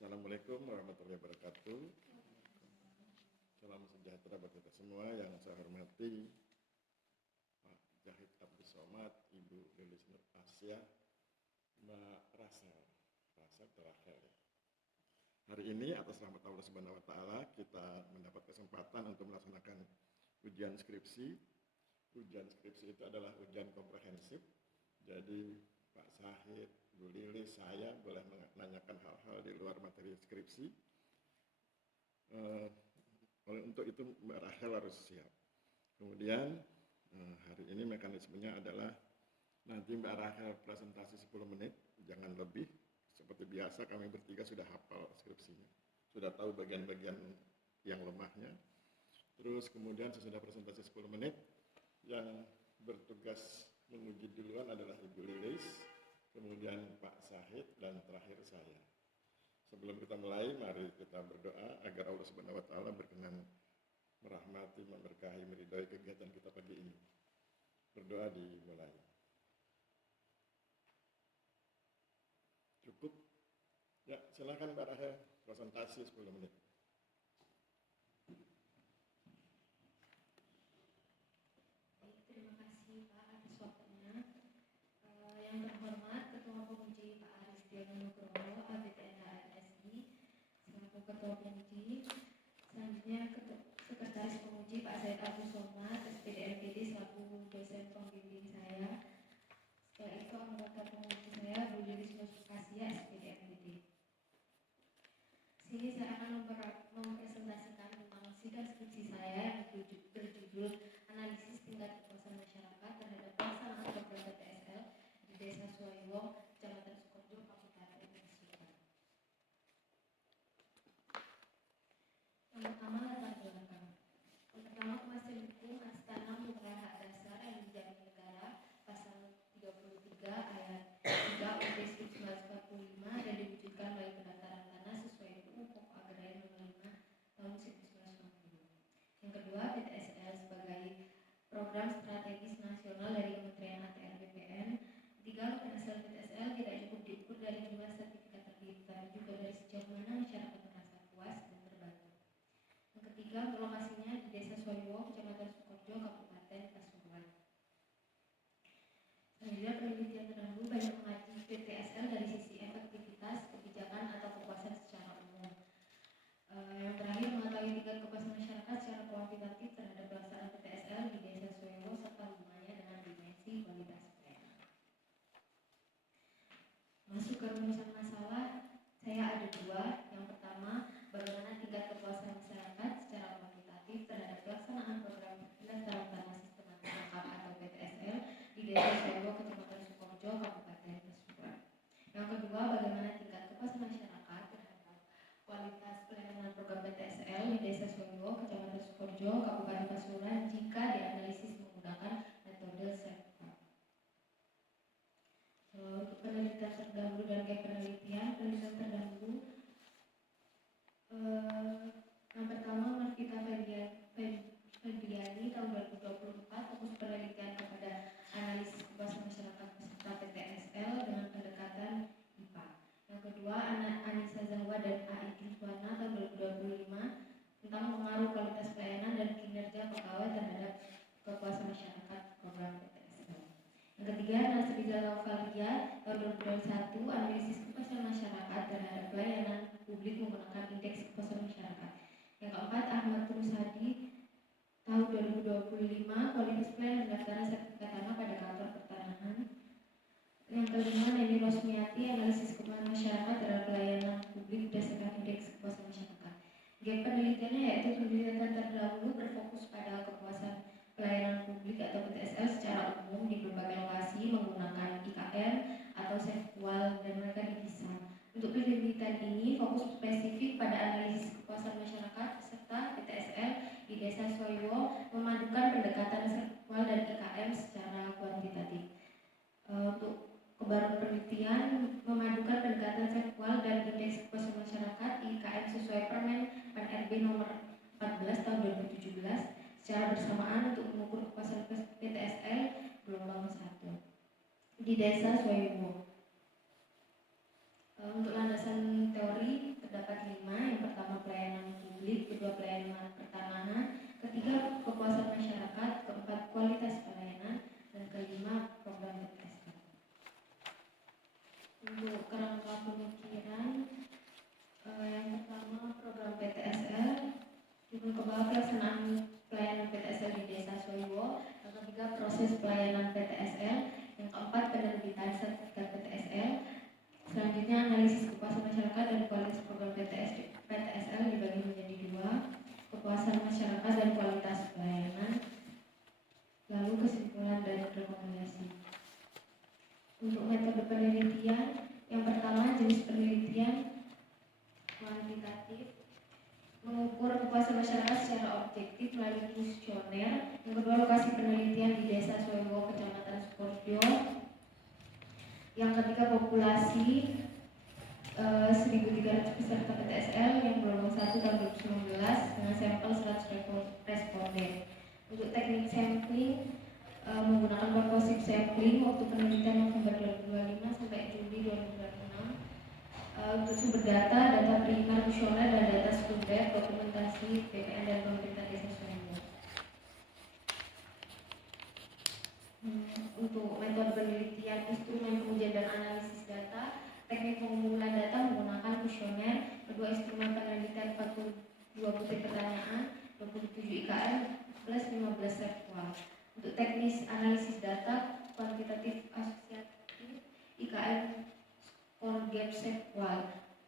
Assalamualaikum warahmatullahi wabarakatuh. Salam sejahtera buat kita semua. Yang saya hormati Pak Zahid Abdus Somad, Ibu Lilis Nur Asya, Mbak Rasa terakhir. Hari ini atas rahmat Allah Subhanahu wa taala kita mendapat kesempatan untuk melaksanakan ujian skripsi. Ujian skripsi itu adalah ujian komprehensif. Jadi Pak Zahid, Bu Lilis, saya boleh menanyakan hal-hal di luar materi skripsi. Untuk itu Mbak Rahel harus siap. Kemudian hari ini mekanismenya adalah nanti Mbak Rahel presentasi 10 menit, jangan lebih. Seperti biasa kami bertiga sudah hafal skripsinya, sudah tahu bagian-bagian yang lemahnya. Terus kemudian sesudah presentasi 10 menit, yang bertugas menguji duluan adalah Ibu Lilis, kemudian Pak Zahid, dan terakhir saya. Sebelum kita mulai, mari kita berdoa agar Allah Subhanahu wa taala berkenan merahmati, memberkahi, meridai kegiatan kita pagi ini. Berdoa dimulai. Cukup? Ya, silakan Mbak Rahel, presentasi 10 menit. Terima kasih Pak atas waktunya. Yang terhormat Ketua Penguji Pak Aristiano Nugroho, ABTNHRSI, selaku Ketua Penguji. Selanjutnya Sekretaris Penguji Pak Zahid Abdus Somad, SPDMPD, selaku dosen pembimbing saya. Setelah itu anggota penguji saya, Bu Lilis Nur Asya, SPDMPD. Sini saya akan mempresentasikan tentang sidang skripsi saya yang berjudul Analisis Tingkat Kepuasan Masyarakat terhadap Pelaksanaan Program PTSL di Desa Suwaiwong, Kecamatan Sukoharjo, Kabupaten Subang. Yang pertama, latar belakang. Yang pertama, kuasa hukum atas tanah merupakan hak dasar yang dijamin negara, pasal 33 ayat 3 UUD 1945 dan diwujudkan melalui pendaftaran tanah sesuai UU Pokok Agraria Nomor 5 tahun 1950. Yang kedua, PTSL sebagai program strategis nasional dari Kementerian ATR BPN. Ketiga, hasil PTSL tidak cukup diukur dari jumlah sertifikat terbit, tapi juga dari sejauh mana masyarakat merasa puas dan terbantu. Yang ketiga, lokasinya di Desa Suwaiwong, Kecamatan Sukoharjo, Kabupaten Pasuruan. Selanjutnya, penelitian terdahulu banyak mengaji PTSL dari sisi efektivitas, kebijakan, atau kepuasan secara umum. Yang terakhir, mengetahui tingkat kepuasan masyarakat secara kuantitatif terhadap pelaksanaan PTSL di Desa Suwaiwong serta hubungannya dengan dimensi kualitas pelayanan. Masuk ke rumusan masalah, saya ada dua. Yang pertama, bagaimana tingkat kepuasan masyarakat secara kuantitatif terhadap pelaksanaan program pendaftaran tanah sistematis lengkap atau PTSL di Desa Suwaiwong, Kecamatan Sukoharjo, Kabupaten Pasuruan. Yang kedua, bagaimana tingkat kepuasan masyarakat terhadap kualitas pelayanan program PTSL di Desa Suwaiwong, Kecamatan Sukoharjo, Kabupaten Pasuruan jika dianalisis menggunakan metode SEPCAP. Untuk penelitian terdahulu dan kayak penelitian terdahulu, yang pertama, Marvita Febriani tahun 2024 fokus penelitian kepada analisis kepuasan masyarakat peserta PTSL dengan pendekatan IPA. Yang kedua, Anissa Zahwa dan A.I. Rizwana tahun 2025 tentang pengaruh kualitas pelayanan dan kinerja pegawai terhadap kepuasan masyarakat program PTSL. Yang ketiga, Nasriza Laufalia tahun 2021 analisis kepuasan masyarakat terhadap pelayanan publik menggunakan indeks kepuasan masyarakat. Yang keempat, Ahmad Tulus Hadi tahun 2025 kualitas pelayanan pendaftaran sertifikat tanah pada kantor pertanahan. Yang kelima, Neni Rosmiati analisis kepuasan masyarakat terhadap pelayanan publik berdasarkan indeks kepuasan masyarakat. Gap penelitiannya yaitu penelitian terdahulu berfokus pada kepuasan pelayanan publik atau PTSL secara umum di berbagai lokasi menggunakan IKM atau SEFWAL dan mereka dipisah. Untuk penelitian ini fokus spesifik pada analisis kepuasan masyarakat serta PTSL di Desa Suwaiwong memadukan pendekatan SEFWAL dan IKM secara kuantitatif. Untuk kebaruan penelitian memadukan pendekatan SEFWAL dan indeks kepuasan masyarakat IKM sesuai Permen PAN-RB nomor 14 tahun 2017 secara bersamaan untuk mengukur kepuasan PTSL gelombang 1 di Desa Suwaiwong. Untuk landasan teori masyarakat dan kualitas pelayanan. Lalu kesimpulan dan rekomendasi. Untuk metode penelitian, yang pertama jenis penelitian kuantitatif, mengukur kepuasan masyarakat secara objektif melalui kuesioner. Yang kedua, lokasi penelitian di Desa Suewo, Kecamatan Sukorejo. Yang ketiga, populasi 1.300 peserta PTSL yang gelombang 1 tahun 2019 dengan sampel 100 responden. Untuk teknik sampling, menggunakan composite sampling, waktu penelitian November 2025 sampai Juli 2026. Untuk sumber data primer kuesioner dan data sekunder, dokumentasi BPN dan pemerintah desa Suewo. Untuk metode penelitian, instrumen pengujian dan analisis data, teknik pengumpulan data menggunakan kuesioner. Kedua, instrumen penelitian 42 butir pertanyaan, 27 IKM plus 15 serkual. Untuk teknis analisis data kuantitatif asosiatif, IKM score gap serkual.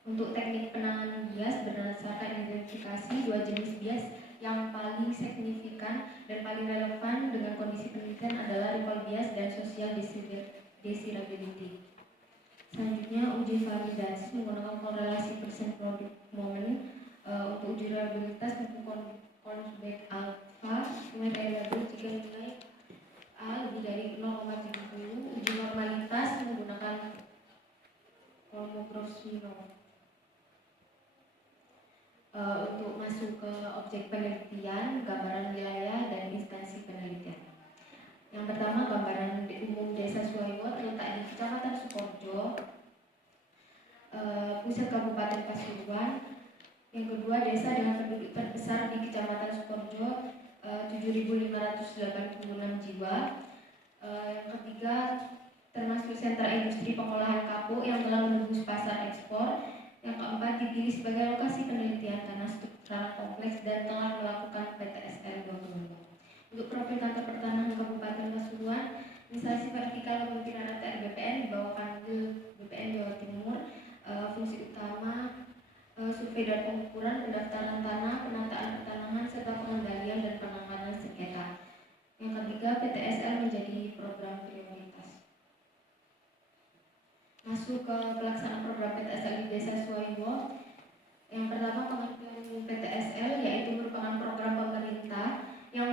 Untuk teknik penanganan bias berdasarkan identifikasi dua jenis bias yang paling signifikan dan paling relevan dengan kondisi penelitian adalah recall bias dan social desirability. Selanjutnya, uji validasi menggunakan korelasi persen product moment. Untuk uji reliabilitas menggunakan Consback alpha dengan variabel jika nilai A lebih dari 0,70. Uji normalitas menggunakan Kolmogorov-Smirnov. Untuk masuk ke objek penelitian, gambaran wilayah dan instansi penelitian. Yang pertama, gambaran umum Desa Suewo terletak di Kecamatan Sukorejo, pusat Kabupaten Pasuruan. Yang kedua, desa dengan penduduk terbesar di Kecamatan Sukorejo, 7.586 jiwa. Yang ketiga, termasuk sentra industri pengolahan kapuk yang telah menembus pasar ekspor. Yang keempat, dipilih sebagai lokasi penelitian karena struktural kompleks dan telah melakukan PTSL 20. Untuk profil kantor pertanahan Kabupaten Pasuruan, instansi vertikal Kementerian ATR BPN di bawah Kanwil BPN Jawa Timur. Fungsi utama survei dan pengukuran, pendaftaran tanah, penataan pertanahan, serta pengendalian dan penanganan sengketa. Yang ketiga, PTSL menjadi program prioritas. Masuk ke pelaksanaan program PTSL di Desa Suewo. Yang pertama, pengertian PTSL yaitu merupakan program pemerintah yang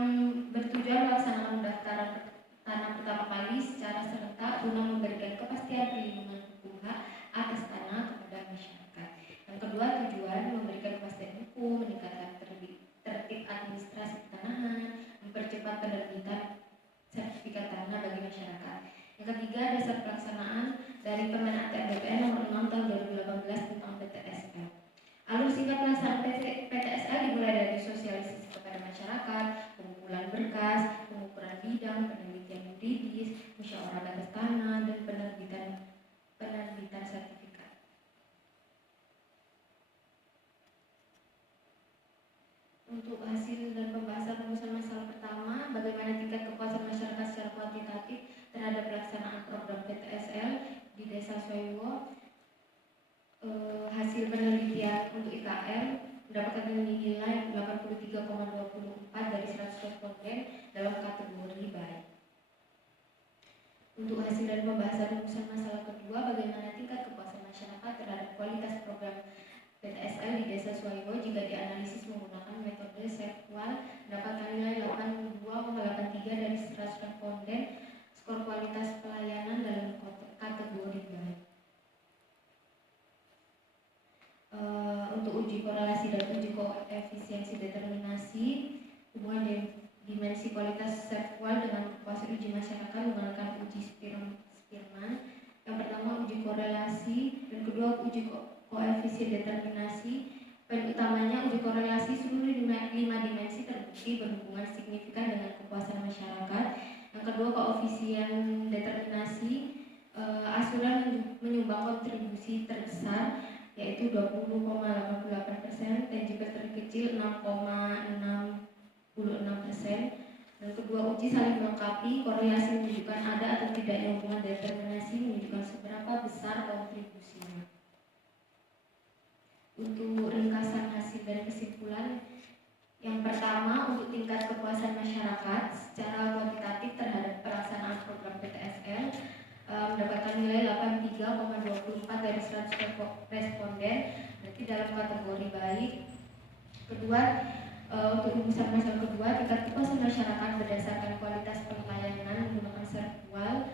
bertujuan melaksanakan pendaftaran tanah pertama kali secara serentak guna memberikan kepastian perlindungan hukum hak atas tanah kepada masyarakat. Yang kedua, tujuan memberikan kepastian hukum, meningkatkan tertib administrasi pertanahan, mempercepat penerbitan sertifikat tanah bagi masyarakat. Yang ketiga, dasar pelaksanaan dari Permen ATR BPN nomor 6 tahun 2018 tentang PTSL. Alur singkat pelaksanaan PTSL dimulai dari sosialisasi kepada masyarakat, pengumpulan berkas, pengukuran bidang, penelitian yuridis, musyawarah batas tanah, dan penerbitan sertifikat. Untuk hasil dan pembahasan rumusan masalah pertama, bagaimana tingkat kepuasan masyarakat secara kuantitatif terhadap pelaksanaan program PTSL di Desa Suewo. Hasil penelitian untuk IKM mendapatkan nilai 83,24 dari 100 responden dalam kategori baik. Untuk hasil dan pembahasan rumusan masalah kedua, bagaimana tingkat kepuasan masyarakat terhadap kualitas program PTSL di Desa Suewo jika dianalisis menggunakan metode serkual mendapatkan nilai 82,83 dari 100 responden, skor kualitas pelayanan dalam kategori baik. Untuk uji korelasi dan uji koefisiensi determinasi hubungan dimensi kualitas serkual dengan kepuasan uji masyarakat menggunakan uji Spearman. Yang pertama, uji korelasi, dan kedua, uji koefisien determinasi. Poin utamanya, uji korelasi seluruh 5 dimensi terbukti berhubungan signifikan dengan kepuasan masyarakat. Yang kedua, koefisien determinasi, asuran menyumbang kontribusi terbesar yaitu 20,88%, dan jika terkecil 6,66%. Dan kedua, uji saling melengkapi, korelasi menunjukkan ada atau tidaknya hubungan determinasi menunjukkan seberapa besar kontribusinya. Untuk ringkasan hasil dan kesimpulan, yang pertama, untuk tingkat kepuasan masyarakat secara kuantitatif terhadap pelaksanaan program PTSL mendapatkan nilai 83,24 dari 100 responden, berarti dalam kategori baik. Kedua, untuk rumusan masalah kedua, tingkat kepuasan masyarakat berdasarkan kualitas pelayanan menggunakan serbual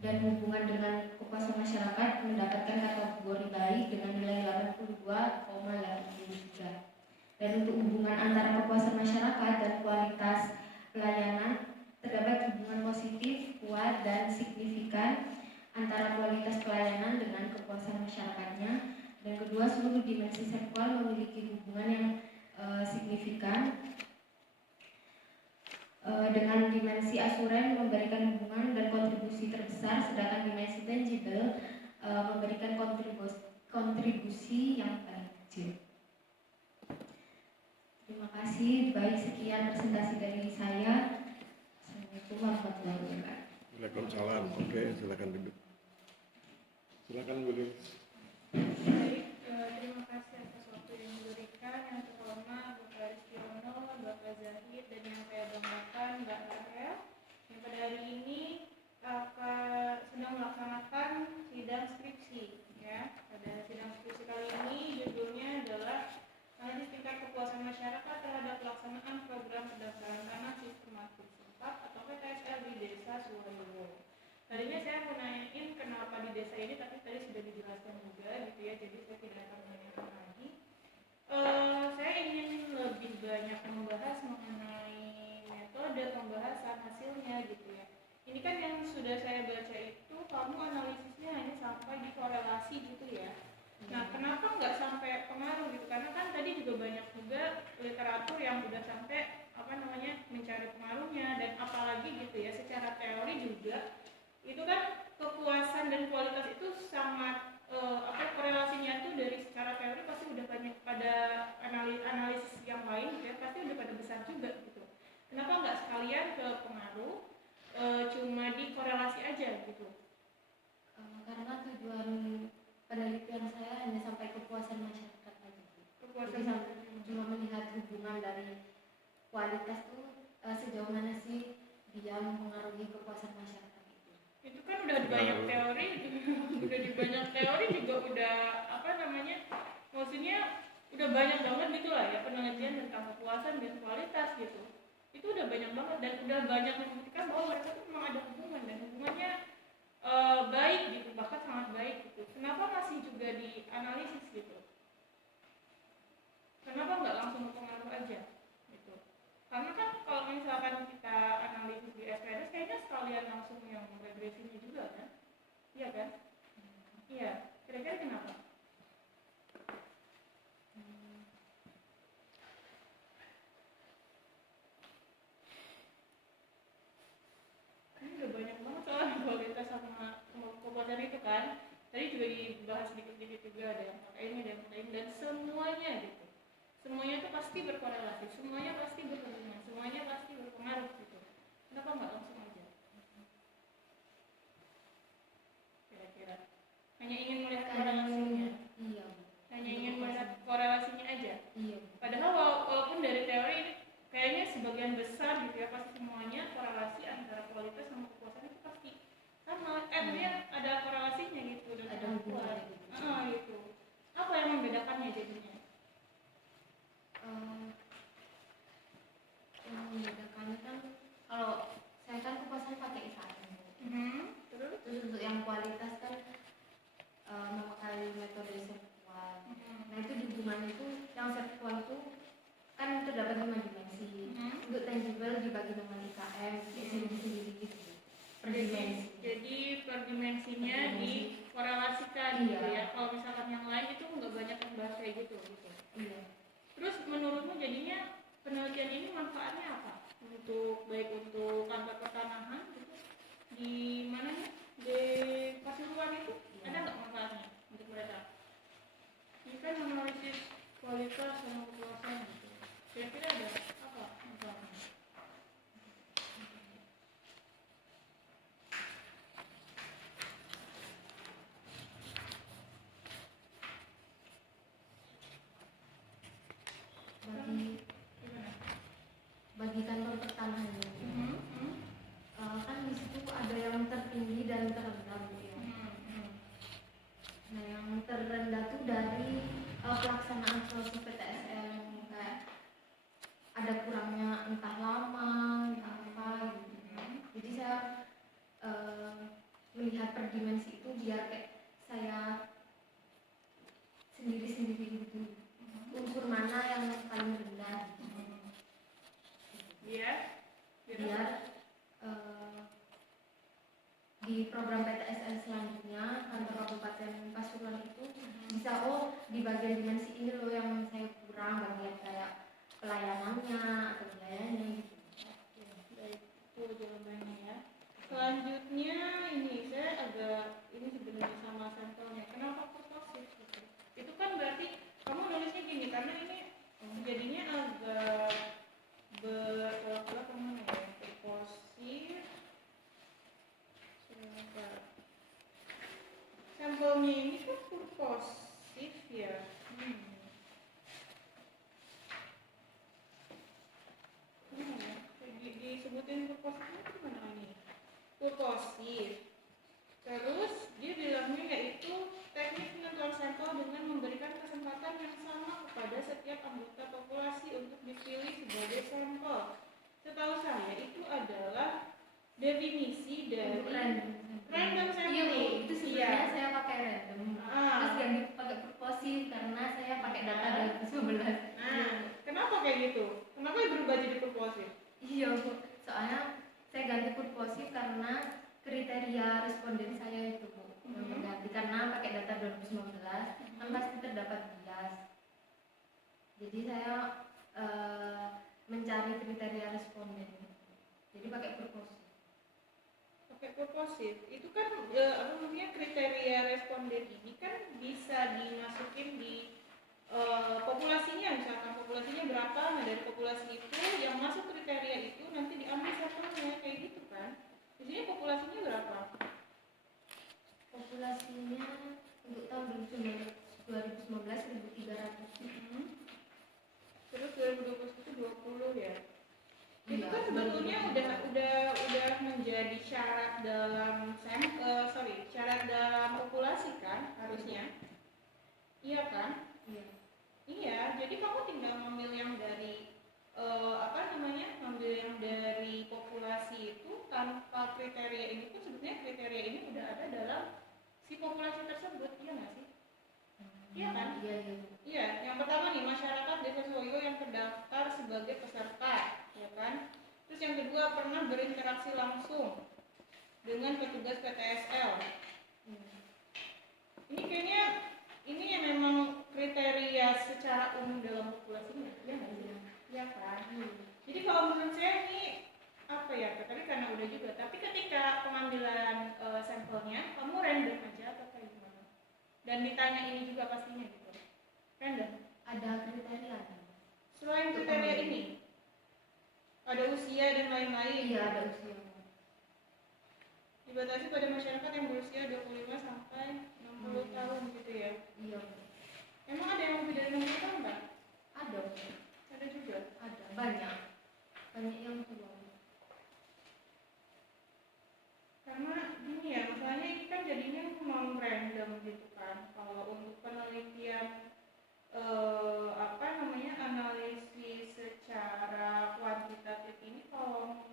dan hubungan dengan kepuasan masyarakat mendapatkan kategori baik dengan nilai 82,83. Dan untuk hubungan antara kepuasan masyarakat dan kualitas pelayanan terdapat hubungan positif, kuat, dan signifikan antara kualitas pelayanan dengan kepuasan masyarakatnya. Dan kedua, seluruh dimensi seksual memiliki hubungan yang signifikan dengan dimensi asuran memberikan hubungan dan kontribusi terbesar, sedangkan dimensi tangible memberikan kontribusi yang paling kecil. Terima kasih. Baik, sekian presentasi dari saya. Assalamualaikum warahmatullahi wabarakatuh. Waalaikumsalam. Oke, silakan duduk. Silakan Bu Lis. Baik, terima kasih atas waktu yang diberikan. Yang terhormat Bapak Rizkiono, Bapak Zahid, dan yang saya banggakan Mbak Rahel, yang pada hari ini sedang melaksanakan sidang skripsi. Ya, pada sidang skripsi kali ini judulnya adalah analisis tingkat kepuasan masyarakat terhadap pelaksanaan program pendaftaran tanah sistematik setempat atau PTSL di Desa Suwodowo. Tadinya saya mau nanyain kenapa di desa ini, tapi tadi sudah dijelaskan juga gitu ya, jadi saya tidak akan menanyakan lagi. Saya ingin lebih banyak membahas mengenai metode pembahasan hasilnya gitu ya. Ini kan yang sudah saya baca itu kamu analisisnya hanya sampai di korelasi gitu ya. Nah, kenapa nggak sampai pengaruh gitu? Karena kan tadi juga banyak juga literatur yang udah sampai mencari pengaruhnya, dan apalagi gitu ya secara teori juga itu kan kepuasan dan kualitas itu sangat korelasinya tuh dari secara teori pasti udah banyak pada analisis yang lain ya, pasti udah pada besar juga gitu. Kenapa nggak sekalian ke pengaruh, cuma di korelasi aja gitu? Karena tujuan penelitian saya hanya sampai kepuasan masyarakat aja. Kepuasan Jadi cuma melihat hubungan dari kualitas tuh sejauh mana sih dia mempengaruhi kepuasan masyarakat. Itu kan udah banyak teori, udah di banyak teori juga udah maksudnya udah banyak banget gitu lah ya penelitian tentang kepuasan dan kualitas gitu. Itu udah banyak banget dan udah banyak membuktikan bahwa mereka tuh memang ada hubungan dan hubungannya baik gitu, bahkan sangat baik gitu. Kenapa masih juga dianalisis gitu? Kenapa nggak langsung pengaruh aja gitu? Karena kan kalau misalkan kita analisis di SPSS kayaknya sekalian langsung yang regresinya juga kan? Iya kan? Iya, kira-kira kenapa? Ini udah banyak banget soal kualitas sama kepuasan itu kan. Tadi juga dibahas sedikit-sedikit juga, ada yang pakai ini, ada yang pakai ini, dan semuanya gitu. Semuanya itu pasti berkorelasi, semuanya pasti berhubungan, semuanya pasti berpengaruh gitu. Kenapa nggak langsung aja? Kira-kira hanya ingin melihat korelasinya. Iya. Hanya ingin melihat korelasinya aja. Iya. Padahal walaupun dari teori kayaknya sebagian besar gitu ya, pasti semuanya korelasi antara kualitas sama kepuasan itu pasti sama. Dia ada korelasinya gitu dan Ada hubungannya gitu. Apa yang membedakannya jadinya? Yang membedakannya kan kalau saya kan kepuasan pakai IKM. Terus untuk yang kualitas kan memakai metode seksual. Nah itu hubungan itu yang seksual itu kan terdapat 5 dimensi. Untuk tangible dibagi dengan IKM sendiri gitu. Per dimensi. Jadi per dimensinya dikorelasikan gitu ya. Kalau misalkan yang lain itu nggak banyak yang bahas kayak gitu. bisa di bagian dimensi ini loh yang saya kurang, bagian kayak pelayanannya atau biayanya gitu. Oke, baik, itu jawabannya ya. Selanjutnya ini saya agak ini sebenarnya sama sampelnya. Kenapa purposif gitu? Itu kan berarti kamu nulisnya gini karena ini jadinya agak berkelak kemana ya? Purposif. Sebentar. Sampelnya ini kan purposif ya. Disebutin purposifnya itu mana ini? Purposif. Terus dia bilangnya yaitu teknik penentuan sampel dengan memberikan kesempatan yang sama kepada setiap anggota populasi untuk dipilih sebagai sampel. Setahu saya itu adalah definisi dari random sampling. Iya, itu sebenarnya saya pakai random. Terus ganti pakai purposif karena saya pakai data 2019. Nah, kenapa kayak gitu? Kenapa berubah jadi purposif? Iya, Bu. Soalnya saya ganti purposif karena kriteria responden saya itu, Bu. Mengganti karena pakai data 2019 kan pasti terdapat bias. Jadi saya mencari kriteria responden. Jadi pakai purposif. Pakai purposif itu kan kriteria responden ini kan bisa dimasukin di populasinya, misalkan populasinya berapa, nah dari populasi itu yang masuk kriteria itu nanti diambil sampelnya kayak gitu kan. Di sini populasinya berapa? Populasinya untuk tahun 2019 1.300. Terus 2020 itu 20 ya. Itu Iya, kan sebetulnya udah menjadi syarat dalam syarat dalam populasi kan harusnya. Iya kan? Iya, jadi kamu tinggal ngambil yang dari ngambil yang dari populasi itu tanpa kriteria ini pun sebetulnya kriteria ini udah ada dalam si populasi tersebut, iya nggak sih? Iya kan? Iya, yang pertama nih masyarakat Desa Soyo yang terdaftar sebagai peserta, ya kan? Terus yang kedua pernah berinteraksi langsung dengan petugas PTSL. Ini kayaknya ini yang memang kriteria secara umum dalam populasinya, ya nggak sih? Ya kan? Jadi kalau menurut saya ini apa ya? Tadi karena udah juga, tapi ketika pengambilan sampelnya kamu random aja atau kayak gimana? Dan ditanya ini juga pastinya gitu. Random. Ada kriteria kan? Selain kriteria ini, ada usia dan lain-lain. Iya, ada usia. Dibatasi pada masyarakat yang berusia 25 sampai 60 tahun gitu ya. Iya. Emang ada yang lebih dari 60 tahun nggak? Ada. Ada juga. Ada banyak yang tua. Karena gini ya, masalahnya ini kan jadinya non random gitu kan. Kalau untuk penelitian analisis secara kuantitatif ini kalau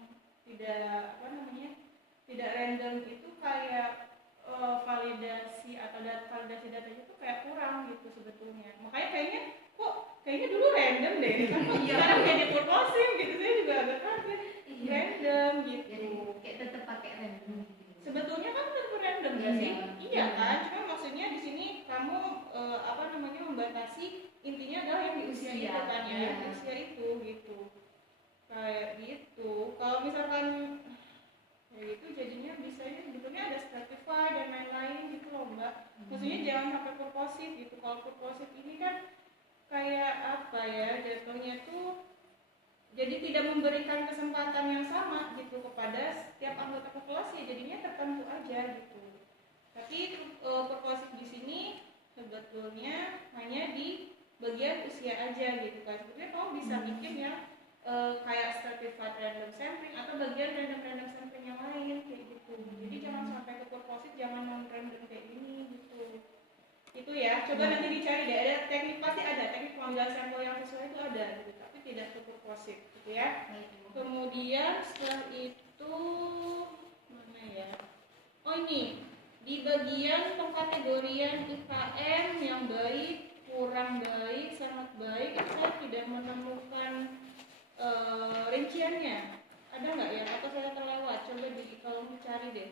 tidak random itu kayak validasi atau validasi datanya itu kayak kurang gitu sebetulnya. Makanya kayaknya dulu random deh, kan sekarang jadi purposif gitu, saya juga agak kaget. Random gitu. Jadi kayak tetap pakai random gitu. Sebetulnya kan tetap random nggak sih? Iya kan, cuma maksudnya di sini kamu membatasi intinya adalah yang di usia itu kan ya, di usia itu gitu. Kayak gitu. Kalau misalkan kayak gitu jadinya bisanya sebetulnya ada stratified dan lain-lain gitu loh Mbak. Maksudnya jangan sampai purposif gitu. Kalau purposif ini kan kayak apa ya, jatuhnya tuh jadi tidak memberikan kesempatan yang sama gitu kepada setiap anggota populasi, jadinya tertentu aja gitu. Tapi purposif di sini sebetulnya hanya di bagian usia aja gitu kan. Sebetulnya kamu bisa bikin yang kayak stratified random sampling atau bagian random sampling yang lain kayak gitu. Jadi jangan sampai ke purposif, jangan non-random kayak ini gitu. Itu ya, coba nanti dicari deh, ada teknik, pasti ada teknik pengambilan sampel yang sesuai itu ada gitu, tapi tidak ke purposif gitu ya. Kemudian setelah itu mana ya? Oh ini di bagian pengkategorian IKM yang baik, kurang baik, sangat baik, saya tidak menemukan rinciannya. Ada nggak ya? Atau saya terlewat? Coba kalau dicari deh.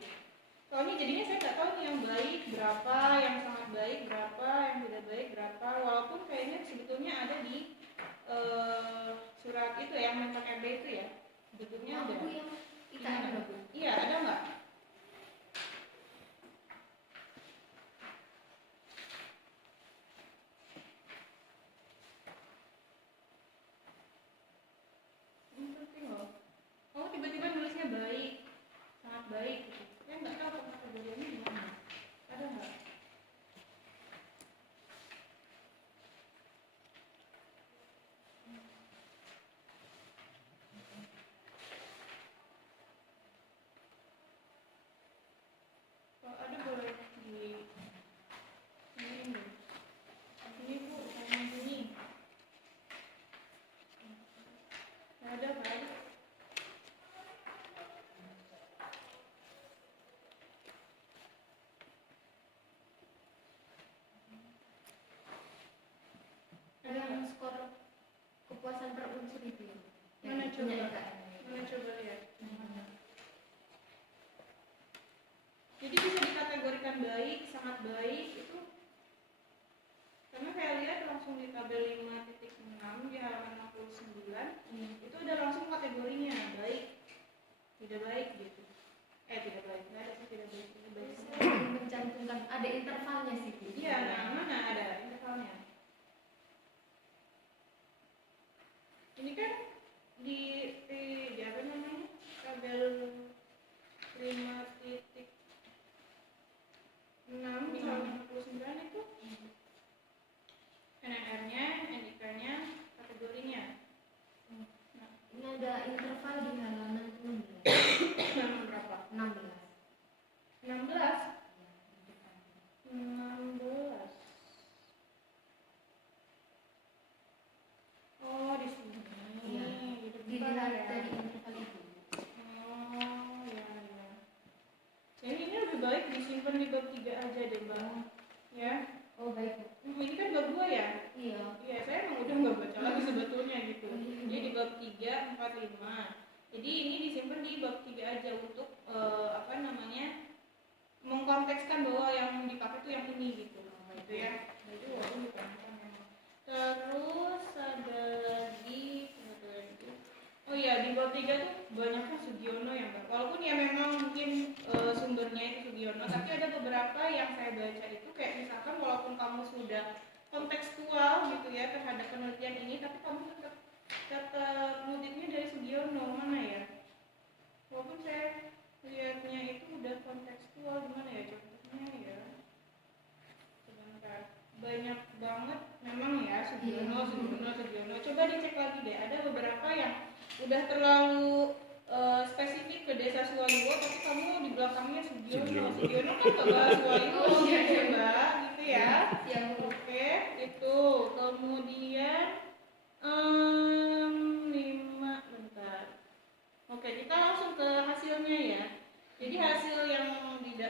Soalnya jadinya saya nggak tahu nih yang baik berapa, yang sangat baik berapa, berapa, yang tidak baik berapa, walaupun kayaknya sebetulnya ada di surat itu ya, yang pakai B itu ya, sebetulnya ada. Aku yang IKN aku. Iya, ada nggak? Ini penting loh. Kamu tiba-tiba nulisnya baik, sangat baik gitu. Saya nggak tahu kategorinya gimana. Ada nggak? Kalau ada boleh di ini. Ini Bu, saya ini. Nggak ada kan? Ada yang skor kepuasan per unsur itu ya. Mana Yang punya coba? IKN. Mana coba lihat? Jadi bisa dikategorikan baik, sangat baik itu karena saya lihat langsung di tabel 5.6 di halaman 69 itu udah langsung kategorinya baik, tidak baik gitu. Tidak baik, nggak ada sih tidak baik, tidak baik. Saya mencantumkan ada intervalnya sih Bu. Iya, nah mana ada intervalnya? Ini kan di apa namanya tabel 5.6 di halaman 69 itu NNR-nya, NIK-nya, kategorinya. Nah, Ini ada interval di halaman 16. halaman berapa? 16. 16. Ya, di depan. 16. Oh, di sini. Iya. Di depan Dilihat ya. dari interval itu. Oh, ya, ya. Jadi ini lebih baik disimpan di bab 3 aja deh, Mbak. Ya. Oh baik Bu. Ini kan bab 2 ya? Iya. Iya, saya emang udah nggak baca lagi sebetulnya gitu. Jadi di bab 3, 4, 5. Jadi ini disimpan di bab 3 aja untuk apa namanya mengkontekskan bahwa yang dipakai itu yang ini gitu. Gitu ya. Jadi walaupun dipanjang memang. Terus ada lagi oh iya, di bab 3 tuh banyaknya Sugiono ya Mbak. Walaupun ya memang mungkin sumbernya itu Sugiono, tapi ada beberapa yang saya baca itu kayak misalkan walaupun kamu sudah kontekstual gitu ya terhadap penelitian ini, tapi kamu tetap ngutipnya dari Sugiono, mana ya? Walaupun saya lihatnya itu udah kontekstual, gimana ya contohnya ya? Sebentar, banyak banget memang ya Sugiono. Coba dicek lagi deh, ada beberapa yang udah terlalu spesifik ke desa Suwaliwo, tapi kamu di belakangnya Sugiono kan nggak bahas Suwaliwo gitu Mbak, gitu ya. Yang Oke, itu kemudian 5, bentar. Oke, kita langsung ke hasilnya ya. Jadi hasil yang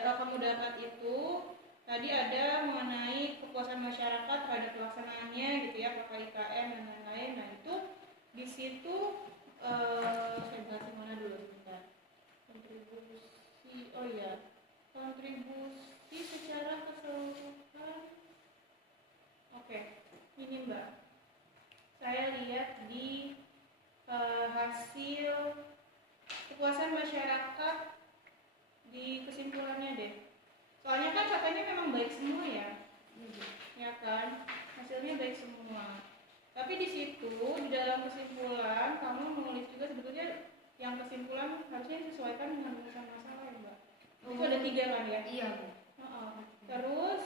kamu dapat itu tadi ada mengenai kepuasan masyarakat terhadap pelaksanaannya gitu ya, apakah IKN dan lain-lain. Nah itu di situ saya bahas yang mana dulu bentar. Kontribusi, oh iya, kontribusi secara keseluruhan. Oke, ini Mbak. Saya lihat di hasil kepuasan masyarakat di kesimpulannya deh. Soalnya kan katanya memang baik semua ya, ya kan? Hasilnya baik semua. Tapi di situ di dalam kesimpulan kamu menulis juga sebetulnya yang kesimpulan harusnya disesuaikan dengan rumusan masalah ya Mbak. Itu ada 3 kan ya? Iya Bu. Terus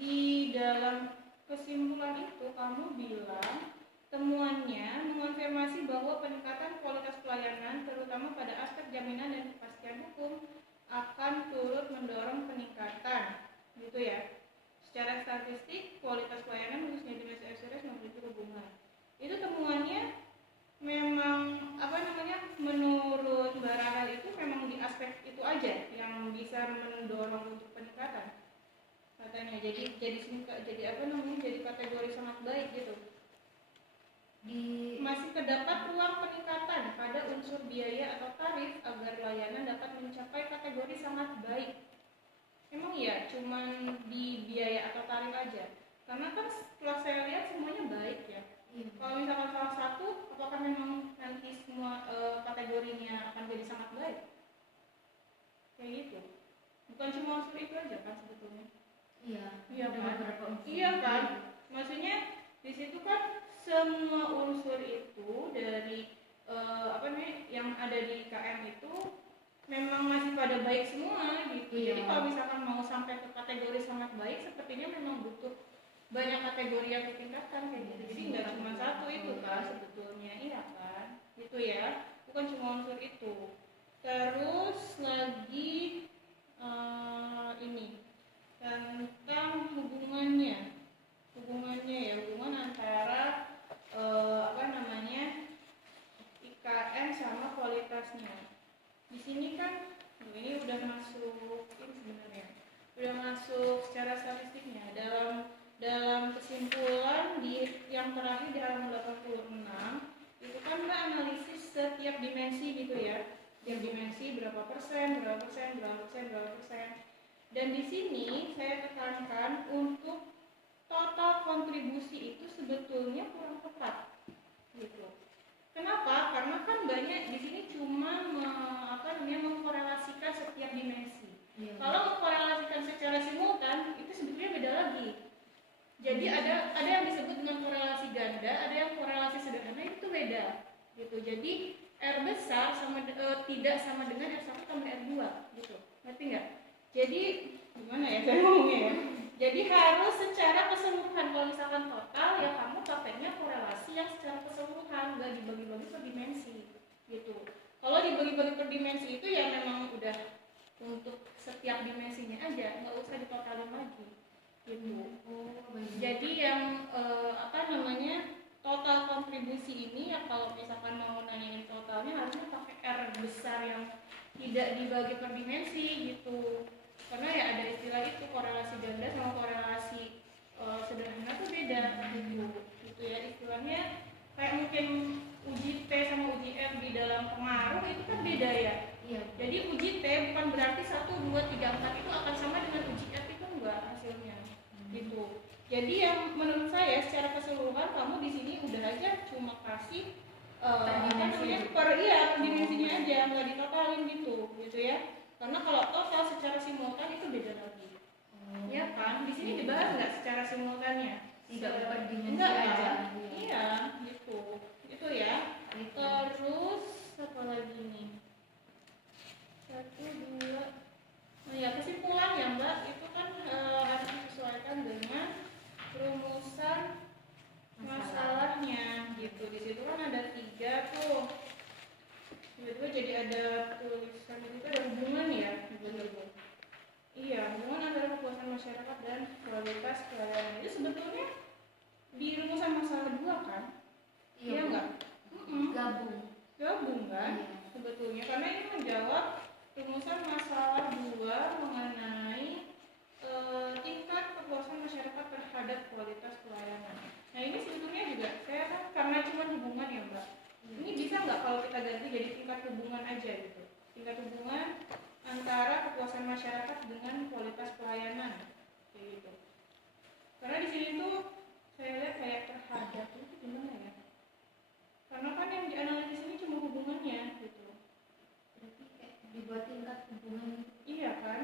di dalam kesimpulan itu kamu bilang temuannya mengonfirmasi bahwa peningkatan kualitas pelayanan terutama pada aspek jaminan dan kepastian hukum akan turut mendorong peningkatan gitu ya. Secara statistik kualitas pelayanan khususnya di SRS memiliki hubungan. Itu temuannya memang apa namanya menurut Mbak Rahel itu memang di aspek itu aja yang bisa mendorong untuk peningkatan katanya. Jadi apa namanya jadi kategori sangat baik gitu. Masih terdapat ruang peningkatan pada unsur biaya atau tarif agar layanan dapat mencapai kategori sangat baik. emang ya cuman di biaya atau tarif aja? Karena kan setelah saya lihat semuanya baik ya. Iya. Kalau misalkan salah satu, apakah memang nanti semua kategorinya akan jadi sangat baik? Kayak gitu. Bukan cuma unsur itu aja kan sebetulnya. Iya. Iya Ada kan? beberapa unsur. Iya kan? Maksudnya di situ kan semua unsur itu dari yang ada di KM itu memang masih pada baik semua gitu. Iya. Jadi kalau misalkan mau sampai ke kategori sangat baik, sepertinya memang butuh banyak kategori yang ditingkatkan kayak gitu. Jadi nggak cuma satu itu kan sebetulnya, iya kan? Gitu ya, bukan cuma unsur itu. Terus lagi ini tentang hubungan antara IKM sama kualitasnya. Di sini kan ini udah masuk ini sebenarnya udah masuk secara statistiknya dalam kesimpulan yang terakhir di halaman 86 itu kan Mbak analisis setiap dimensi gitu ya, setiap dimensi berapa persen, dan di sini saya tekankan untuk total kontribusi itu sebetulnya kurang tepat gitu. Kenapa? Karena kan banyak di sini cuma mengkorelasikan setiap dimensi. Iya. Kalau mengkorelasikan secara simultan itu sebetulnya beda lagi. Jadi ada yang disebut dengan korelasi ganda, ada yang korelasi sederhana, itu beda gitu. Jadi R besar tidak sama dengan R1 tambah R2 gitu. Ngerti nggak? Jadi gimana ya saya ngomongnya ya? Jadi harus secara keseluruhan. Kalau misalkan total ya kamu pakainya korelasi yang secara keseluruhan, nggak dibagi-bagi per dimensi gitu. Kalau dibagi-bagi per dimensi itu ya memang udah untuk setiap dimensinya aja, nggak usah ditotalin lagi gitu. Jadi yang total kontribusi ini ya kalau misalkan mau nanyain totalnya harusnya pakai R besar yang tidak dibagi per dimensi gitu. Karena ya ada istilah itu korelasi ganda sama korelasi sederhana tuh beda gitu ya istilahnya. Kayak mungkin uji T sama uji R di dalam pengaruh itu kan beda ya. Iya. Jadi uji T bukan berarti 1, 2, 3, 4 itu akan sama dengan uji R itu enggak hasilnya gitu. Jadi yang menurut saya secara keseluruhan kamu di sini udah aja cuma kasih per dimensinya aja, nggak ditotalin gitu ya. Karena kalau total secara simultan itu beda lagi. Ya kan? Di sini dibahas nggak secara simultannya? Tidak per dimensi Enggak aja. kan? Iya, gitu. Itu ya. Terus apa lagi nih? 1, 2. Nah ya kesimpulan ya Mbak, itu kan harus disesuaikan dengan rumusan masalahnya gitu. Di situ kan ada 3 tuh. Tiba-tiba jadi ada tulisan itu ada hubungan ya, Iya, hubungan antara kepuasan masyarakat dan kualitas pelayanan. Itu sebetulnya di rumusan masalah 2 kan? Iya enggak? Gabung kan? Iya. Sebetulnya karena ini menjawab rumusan masalah 2 mengenai tingkat kepuasan masyarakat terhadap kualitas pelayanan. Nah ini sebetulnya juga saya kan karena cuma hubungan ya Mbak. Ini bisa nggak kalau kita ganti jadi tingkat hubungan aja gitu? Tingkat hubungan antara kepuasan masyarakat dengan kualitas pelayanan, kayak gitu. Karena di sini tuh saya lihat kayak terhadap itu gimana ya? Karena kan yang dianalisis ini cuma hubungannya gitu. Berarti kayak dibuat tingkat hubungan. Iya kan?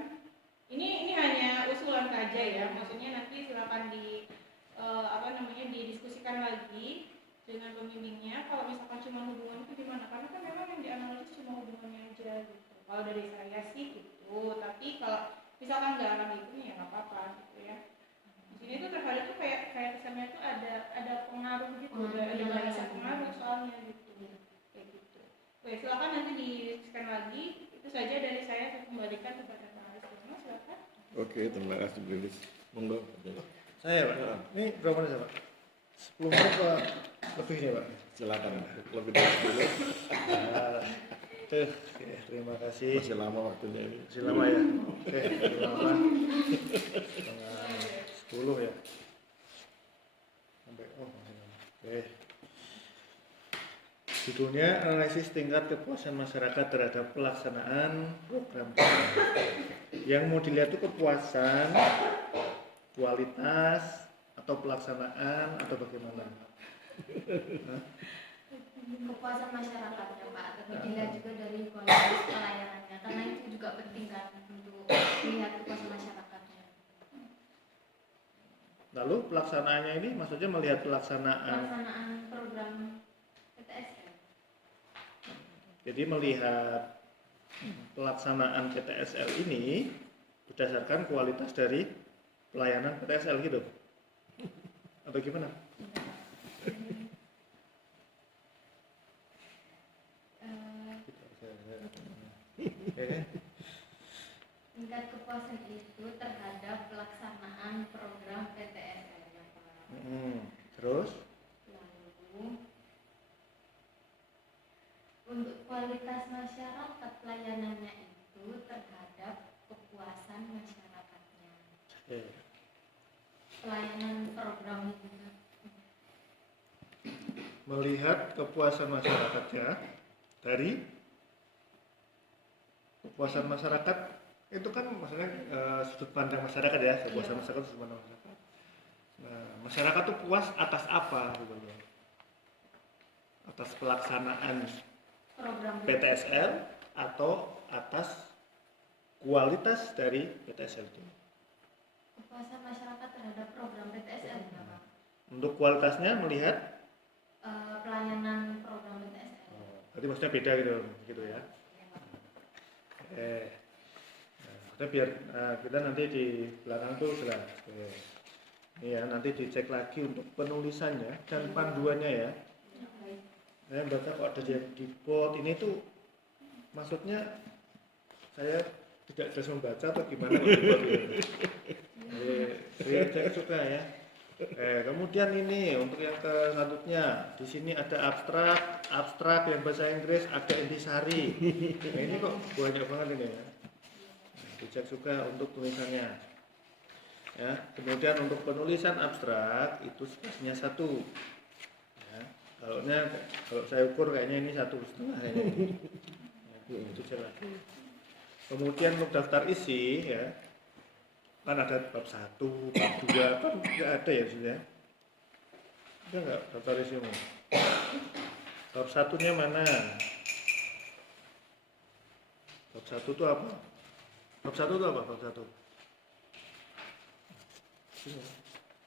Ini hanya usulan saja ya. Maksudnya nanti silakan didiskusikan lagi dengan pembimbingnya. Kalau misalkan cuma hubungan itu gimana? Karena kan memang yang dianalisis cuma hubungannya aja gitu. Kalau dari saya sih gitu. Tapi kalau misalkan nggak akan gitu ya nggak apa-apa gitu ya. Di sini tuh terhadap tuh kayak kesannya tuh ada pengaruh gitu, ada bahasa pengaruh soalnya gitu. Kayak gitu. Oke, silakan nanti didiskusikan lagi. Itu saja dari saya kembalikan kepada Pak Aris. Silakan. Oke, terima kasih Bu Lilis. Monggo. Saya Pak. Ini berapa menit Pak? 10 menit Pak? Lebih nih Pak? Silakan. Lebih dari 10. Oke, terima kasih. Masih lama waktunya ini. Masih lama ya? Oke, lama. Setengah 10 ya? Sampai, masih lama. Oke. Judulnya analisis tingkat kepuasan masyarakat terhadap pelaksanaan program. Yang mau dilihat itu kepuasan, kualitas, atau pelaksanaan, atau bagaimana? Kepuasan masyarakatnya Pak, tapi dilihat juga dari kualitas pelayanannya, karena itu juga penting kan untuk melihat kepuasan masyarakatnya. Lalu pelaksanaannya ini maksudnya melihat pelaksanaan. Pelaksanaan program PTSL. Jadi melihat pelaksanaan PTSL ini berdasarkan kualitas dari pelayanan PTSL gitu, atau gimana? Tingkat kepuasan itu terhadap pelaksanaan program PTSL-nya Pak. Terus? Lalu untuk kualitas masyarakat pelayanannya itu terhadap kepuasan masyarakatnya. Pelayanan program itu Melihat kepuasan masyarakatnya dari kepuasan masyarakat itu kan maksudnya sudut pandang masyarakat ya, kepuasan masyarakat sudut pandang masyarakat. Nah, masyarakat itu puas atas apa sebenarnya? Atas pelaksanaan program PTSL atau atas kualitas dari PTSL itu? kepuasan masyarakat terhadap program PTSL ya Pak. Untuk kualitasnya melihat Pelayanan program PTSL. berarti maksudnya beda gitu ya. Nah, biar kita nanti di belakang tuh jelas. Ini ya, nanti dicek lagi untuk penulisannya dan panduannya ya. Saya baca kok ada di board ini tuh maksudnya saya tidak jelas membaca atau gimana kok di board ini. Saya suka ya. Kemudian ini untuk yang selanjutnya di sini ada abstrak yang bahasa Inggris, ada intisari. Nah, ini kok banyak banget ini ya. Dicek juga untuk tulisannya. Ya, kemudian untuk penulisan abstrak itu spasinya 1. Ya, kalau saya ukur kayaknya ini 1,5 kayaknya. Ya, itu jelas. Kemudian untuk daftar isi ya. Kan ada bab 1, bab 2, kan nggak ada ya sudah. Ada nggak daftar isimu? Bab 1-nya mana? Bab 1 itu apa? Bab 1 itu apa? Bab 1?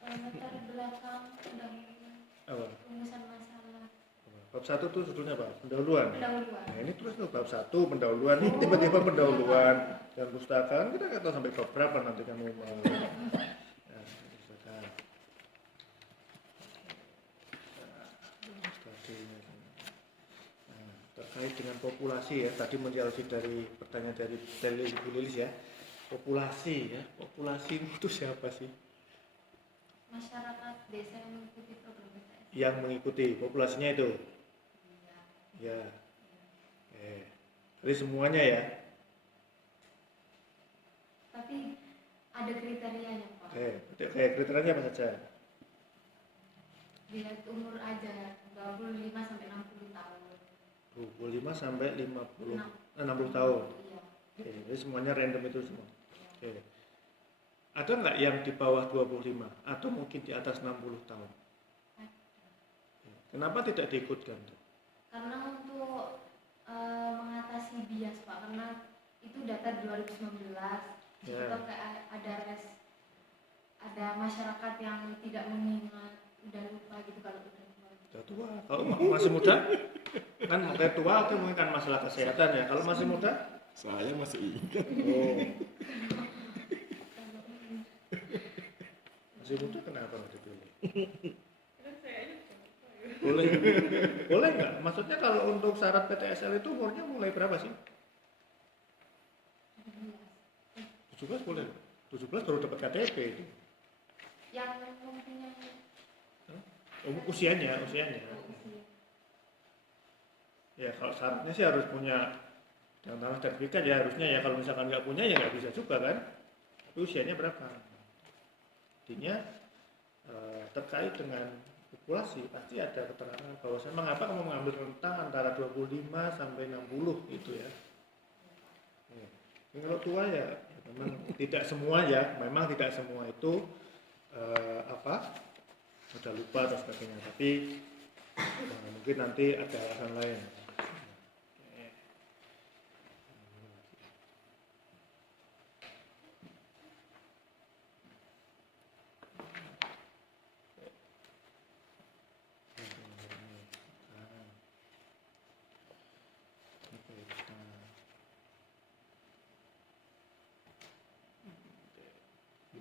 Latar belakang pendahuluan Apa? rumusan masalah. Bab 1 itu judulnya apa? Pendahuluan. Pendahuluan. Nah, ini terus tuh bab 1 pendahuluan. Ini tiba-tiba pendahuluan dan pustaka kan kita nggak tahu sampai bab berapa nanti kamu mau. Ya, pustaka. Nah, terkait dengan populasi ya, tadi menjawab dari pertanyaan dari Ibu Lilis ya. Populasi ya, populasi itu siapa sih? Masyarakat desa yang mengikuti program PTSL. Yang mengikuti populasinya itu? Ya. Jadi semuanya ya. Tapi ada kriterianya Pak. Kriterianya apa saja? Dilihat umur aja 25 sampai 60 tahun. 25 sampai 60 tahun. Iya. Jadi semuanya random itu semua. Ada nggak yang di bawah 25 atau mungkin di atas 60 tahun? Kenapa tidak diikutkan? Karena untuk mengatasi bias Pak, karena itu data 2019. Ya. Kita ada masyarakat yang tidak mengingat, udah lupa gitu kalau udah tua. Sudah tua. Kalau masih muda, kan mungkin tua atau mungkin kan masalah kesehatan ya. Kalau masih muda, Saya masih ingat. oh. Masih muda kenapa nggak dipilih? Boleh, boleh nggak? Maksudnya kalau untuk syarat PTSL itu umurnya mulai berapa sih? 17 boleh. 17 baru dapat KTP itu. Yang mempunyai Usianya. usia. Ya kalau syaratnya sih harus punya yang tanah sertifikat ya harusnya ya. Kalau misalkan nggak punya ya nggak bisa juga kan. Tapi usianya berapa? Artinya terkait dengan kalkulasi pasti ada keterangan bahwa mengapa kamu mengambil rentang antara 25 sampai 60 itu ya. Ini kalau tua ya memang tidak semua ya, memang tidak semua itu sudah lupa dan sebagainya, tapi mungkin nanti ada alasan lain.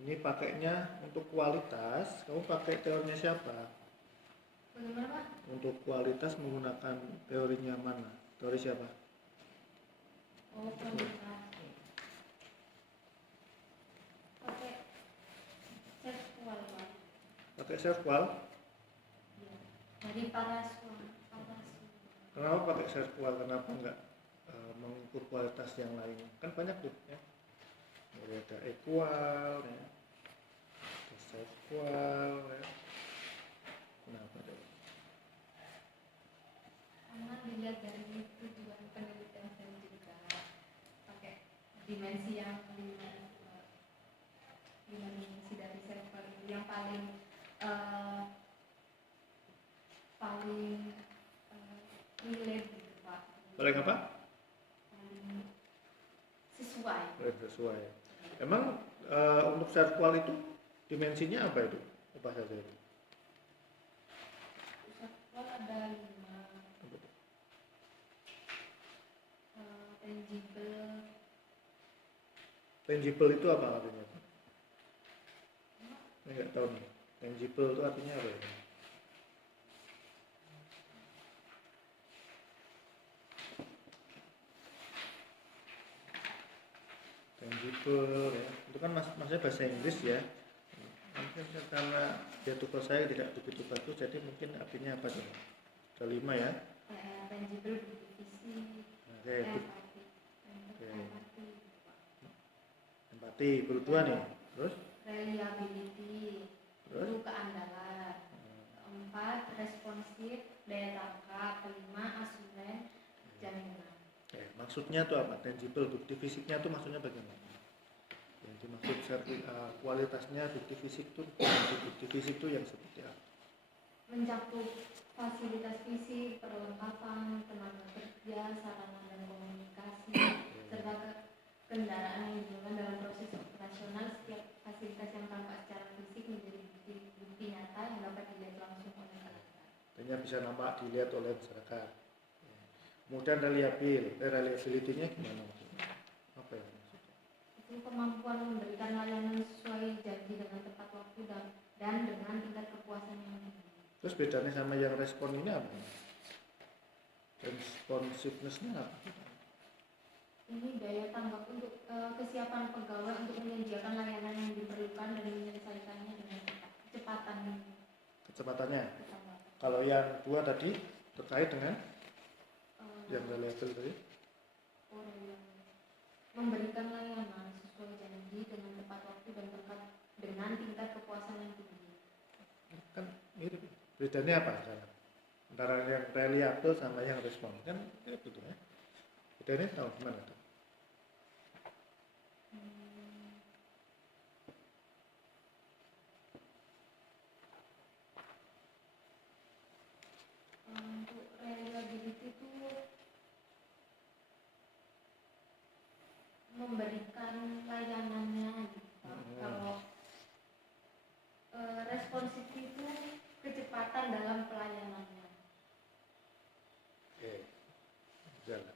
Ini pakainya untuk kualitas, kamu pakai teorinya siapa? Bagaimana Pak? Untuk kualitas menggunakan teorinya mana? Teori siapa? Oh, kualitas. Pakai sekual Pak. Pakai SERVQUAL? Ya. Dari para. Kenapa pakai SERVQUAL? Kenapa enggak mengukur kualitas yang lain? Kan banyak tuh ya. Ada equal ya. Ada SERVQUAL ya. Kenapa deh? Karena dilihat dari tujuan penelitian dan juga pakai dimensi yang dimensi dari server yang paling relate gitu Pak. Paling apa? Paling sesuai. Paling sesuai. Emang untuk SERVQUAL itu dimensinya apa itu? Apa saja itu? Sesuai ada 5 tangible. Tangible itu apa artinya? Saya nggak tahu nih. Tangible itu artinya apa ya? Tangible ya. Itu kan maksudnya bahasa Inggris ya. Mungkin karena dia tugas saya tidak begitu bagus, jadi mungkin artinya apa coba? Ada 5 ya. Tangible berdivisi. Oke, Empati. empati berdua nih. Terus? Reliability. Terus? Itu keandalan. 4 responsif, daya tangkap. 5 asuran, jaminan. Maksudnya tuh apa? Tangible bukti fisiknya tuh maksudnya bagaimana? Yang dimaksud kualitasnya bukti fisik tuh, bukti fisik tuh yang seperti apa? Mencakup fasilitas fisik, perlengkapan, tenaga kerja, sarana dan komunikasi, serta kendaraan yang digunakan dalam proses operasional. Setiap fasilitas yang tampak secara fisik menjadi bukti nyata yang dapat dilihat langsung oleh masyarakat. Artinya bisa nampak dilihat oleh masyarakat. Kemudian reliability-nya gimana maksudnya? Apa yang maksudnya? Itu kemampuan memberikan layanan sesuai janji dengan tepat waktu dan dengan tingkat kepuasan yang tinggi. Terus bedanya sama yang respon ini apa? Responsiveness-nya apa? Ini daya tanggap untuk kesiapan pegawai untuk menyediakan layanan yang diperlukan dan menyelesaikannya dengan cepat. Kecepatannya. Ketanggapan. Kalau yang 2 tadi terkait dengan yang reliable tadi? Orang yang memberikan layanan sesuai janji dengan tepat waktu dan dengan tingkat kepuasan yang tinggi. Kan mirip. Bedanya apa sekarang? Antara yang reliable sama yang respon kan itu tuh ya. Bedanya tahu gimana tuh? Untuk reliability itu memberikan layanannya gitu. Kalau responsif itu kecepatan dalam pelayanannya. Oke, jalan.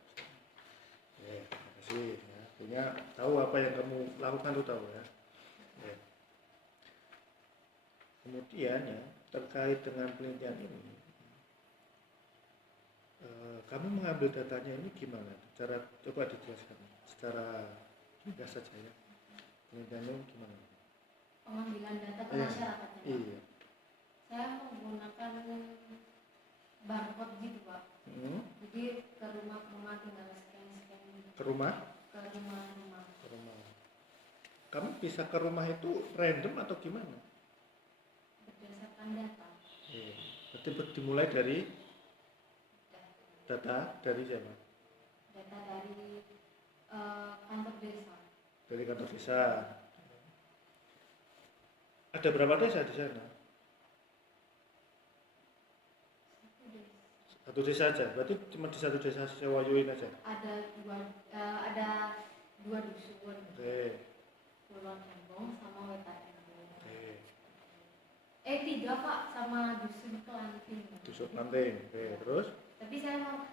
Oke, terima kasih. Ya. Artinya tahu apa yang kamu lakukan tuh tahu ya. Oke. Kemudian ya terkait dengan penelitian ini, kamu mengambil datanya ini gimana? Coba dijelaskan secara ringkas saja ya. Penelitiannya gimana? Pengambilan data ke masyarakatnya. Iya. Saya menggunakan barcode gitu Pak. Jadi ke rumah tinggal scan gitu. Ke rumah? Ke rumah. Ke rumah. Kamu bisa ke rumah itu random atau gimana? Berdasarkan data. Iya. dimulai dari data dari siapa? Data dari kantor desa. Dari kantor desa. Ada berapa desa di sana? Satu desa aja. Berarti cuma di satu desa Sewayuin aja. Ada dua dusun. Oke. Pulau Tembong sama Wetan Tembong. Oke. Tiga Pak, sama dusun Kelanting. Dusun Lanting. Oke, terus? Tapi saya mau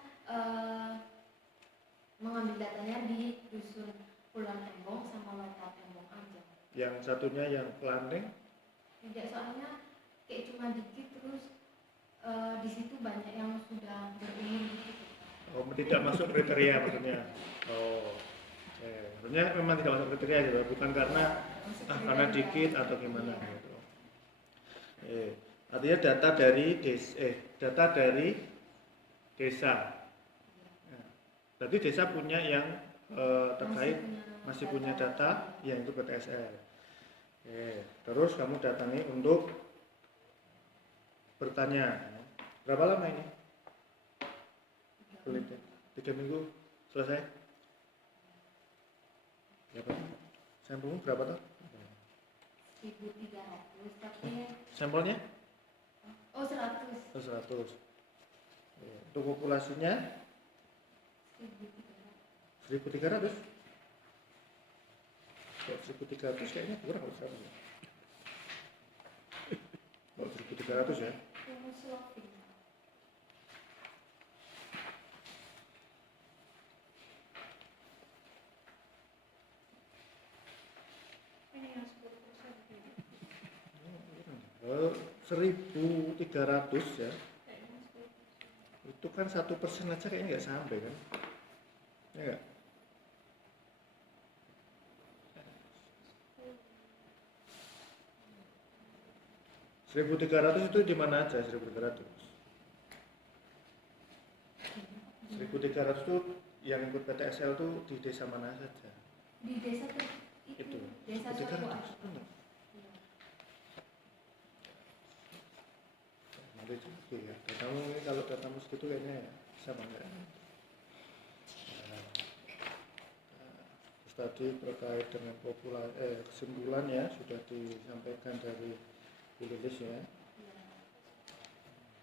mengambil datanya di dusun Pulau Tembong sama Wetan Tembong aja. Yang satunya yang Lanting? Tidak, soalnya kayak cuma dikit, terus di situ banyak yang sudah berumur gitu. Oh, tidak masuk kriteria maksudnya. Oh. Sebenarnya memang tidak masuk kriteria gitu, bukan karena karena dikit atau gimana gitu. Artinya data dari desa. Berarti desa punya yang terkait masih punya data yang itu PTSL. Terus kamu datangi untuk bertanya. Berapa lama ini? 3 minggu selesai? Berapa? Sampelmu berapa tuh? 1.300, tapi Sampelnya? 100. 100. Untuk populasinya 1.300. Kalau 1.300 kayaknya kurang kalau 100 ya. Kalau 1.300 ya. Ini yang 10%. Kalau 1.300 ya, Kayaknya 10%. itu kan 1% aja kayaknya nggak sampai kan? Ya nggak? 1.300 itu di mana aja 1.300? 1.300 itu yang ikut PTSL itu di desa mana saja? Di desa tuh Itu. desa 1.300 Suatu. benar. Nanti coba ya. Datamu ini kalau datamu segitu kayaknya sama nggak? Terus tadi terkait dengan kesimpulannya sudah disampaikan dari Bu Lilis ya.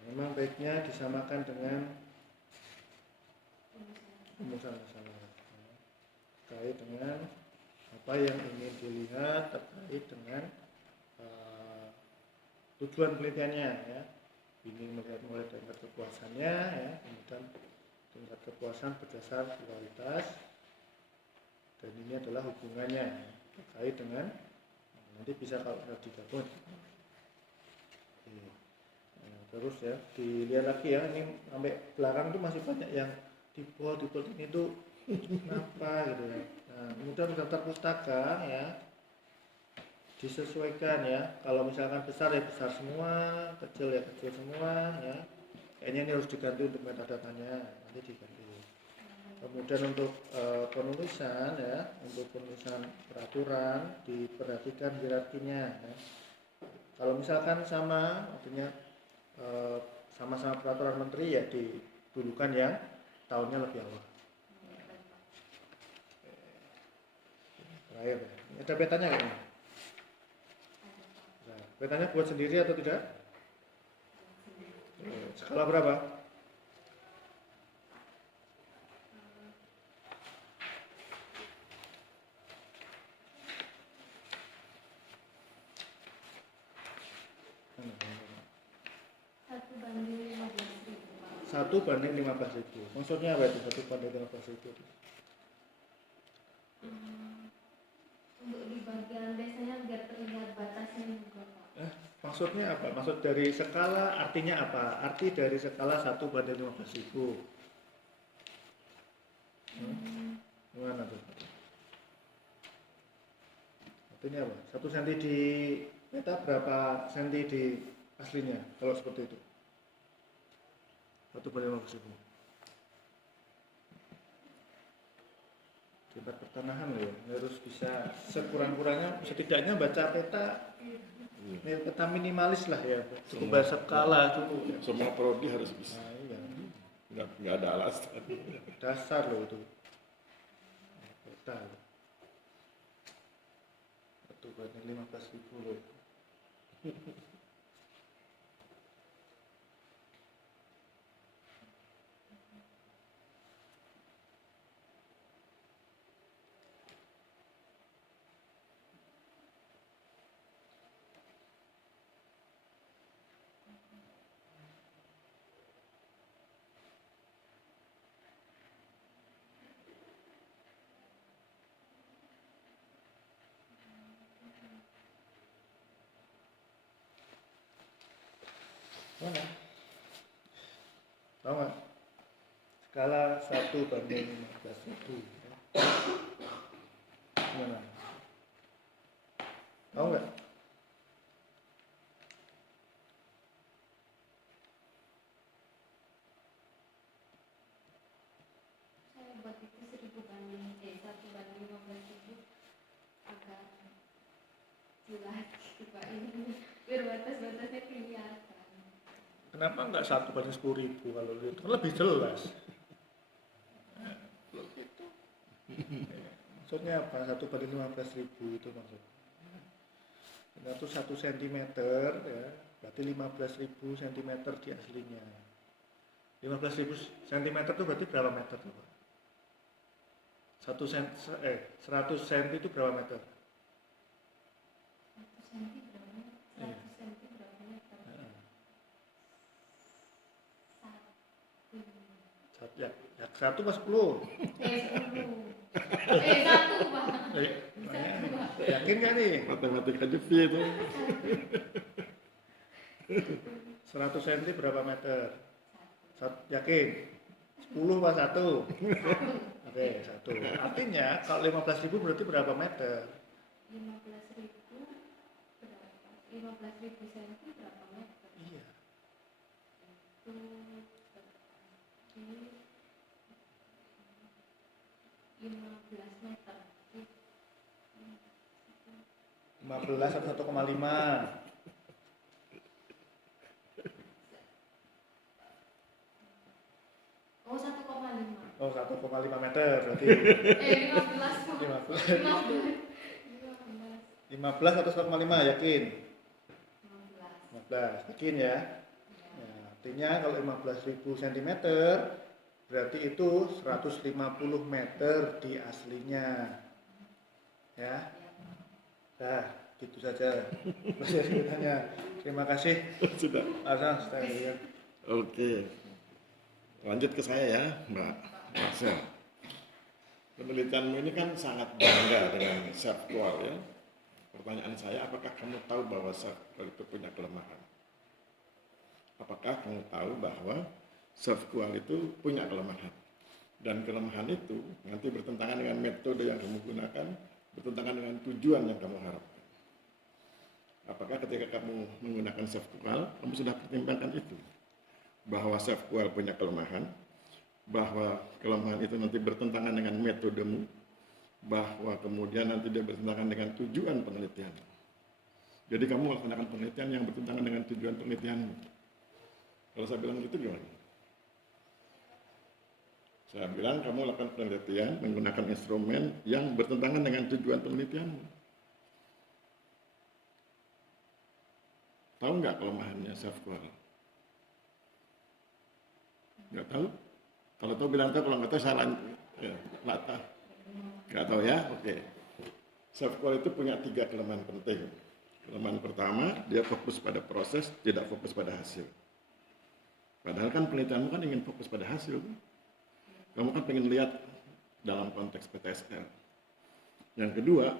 Memang baiknya disamakan dengan rumusan masalah terkait dengan apa yang ingin dilihat terkait dengan tujuan penelitiannya ya. Ingin melihat mulai tingkat kepuasannya ya, kemudian tingkat kepuasan berdasar kualitas, dan ini adalah hubungannya ya, terkait dengan nanti bisa kalau digabung. Terus ya dilihat lagi ya, ini sampai belakang tuh masih banyak yang di bold ini tuh kenapa gitu ya. Nah, kemudian daftar pustaka ya disesuaikan ya, kalau misalkan besar ya besar semua, kecil ya kecil semua ya, kayaknya ini harus diganti untuk metadatanya, nanti diganti. Kemudian untuk penulisan ya, untuk penulisan peraturan diperhatikan hierarkinya ya. Kalau misalkan sama artinya sama-sama peraturan menteri ya didulukan yang tahunnya lebih awal. Terakhir ya. Ada petanya nggak ini? Nah, petanya buat sendiri atau tidak? Skala berapa? Satu banding 15.000. Maksudnya apa itu? 1/15.000 itu? Untuk di bagian desanya biar terlihat batasnya juga Pak. Maksudnya apa? Maksud dari skala artinya apa? Arti dari skala 1/15.000. Gimana tuh? Artinya apa? 1 cm di peta berapa cm di aslinya? Kalau seperti itu. 1/15.000. Tempat pertanahan loh, harus bisa sekurang-kurangnya setidaknya baca peta Ini peta minimalis lah ya, cukup bahasa skala cukup. Ya. Semua prodi harus bisa. Nah, iya. Nggak ada alasan. Dasar loh itu. Peta. Itu kan 15.000 loh. Mana? Tahu nggak? Skala 1/15.000. Gimana? Tahu nggak? Saya buat itu 1/15.000 agar jelas gitu Pak, ini biar batas-batasnya kelihatan. Kenapa nggak 1/10.000 kalau itu kan lebih jelas? Gitu. Maksudnya apa? 1/15.000 itu maksudnya. Itu 1 cm ya, berarti 15.000 cm di aslinya. 15.000 cm itu berarti berapa meter tuh, Pak? 100 cm itu berapa meter? 100 cm berapa meter? 100 cm berapa meter? Ya, 1 pas 10. 10. 1 Pak. Yakin nggak nih? Matematika Jepang itu. 100 cm berapa meter? Yakin? 10 pas 1? Oke, 1. Artinya kalau 15.000 berarti berapa meter? 15.000 berapa? 15.000 cm berapa meter? Iya. Itu berarti 15 meter. 15 atau 1,5? Oh, 1,5. Oh, 1,5 meter berarti. 15. 15 atau 1,5 yakin? 15. 15, yakin ya? Ya, artinya kalau 15.000 cm berarti itu 150 meter di aslinya. Ya. Nah, gitu saja. Masih sebenarnya. Terima kasih. Sudah. Asal sekalian. Oke. Lanjut ke saya ya, Mbak Marcel. Penelitianmu ini kan sangat bangga dengan SERVQUAL ya. Pertanyaan saya, apakah kamu tahu bahwa SERVQUAL itu punya kelemahan? Apakah kamu tahu bahwa SERVQUAL itu punya kelemahan? Dan kelemahan itu nanti bertentangan dengan metode yang kamu gunakan, bertentangan dengan tujuan yang kamu harapkan. Apakah ketika kamu menggunakan SERVQUAL, kamu sudah pertimbangkan itu? Bahwa SERVQUAL punya kelemahan, bahwa kelemahan itu nanti bertentangan dengan metodemu, bahwa kemudian nanti dia bertentangan dengan tujuan penelitian. Jadi kamu melaksanakan penelitian yang bertentangan dengan tujuan penelitianmu. Kalau saya bilang gitu gimana? Saya bilang kamu lakukan penelitian menggunakan instrumen yang bertentangan dengan tujuan penelitianmu. Tahu nggak kelemahannya SERVQUAL? Nggak tahu? Kalau tahu bilang tahu, kalau nggak tahu salah. Ya, nggak tahu ya? Oke. SERVQUAL itu punya 3 kelemahan penting. Kelemahan pertama, dia fokus pada proses, tidak fokus pada hasil. Padahal kan penelitianmu kan ingin fokus pada hasil. Kamu kan pengen lihat dalam konteks PTSL. Yang kedua,